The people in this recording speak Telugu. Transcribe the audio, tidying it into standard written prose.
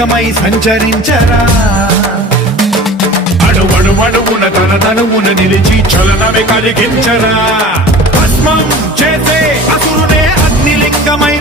లింగమై సంచరించరా అణువణువున తన తనువున నిలిచి చలనమే కలిగించరా భస్మం చేసే అసురునే అగ్నిలింగమై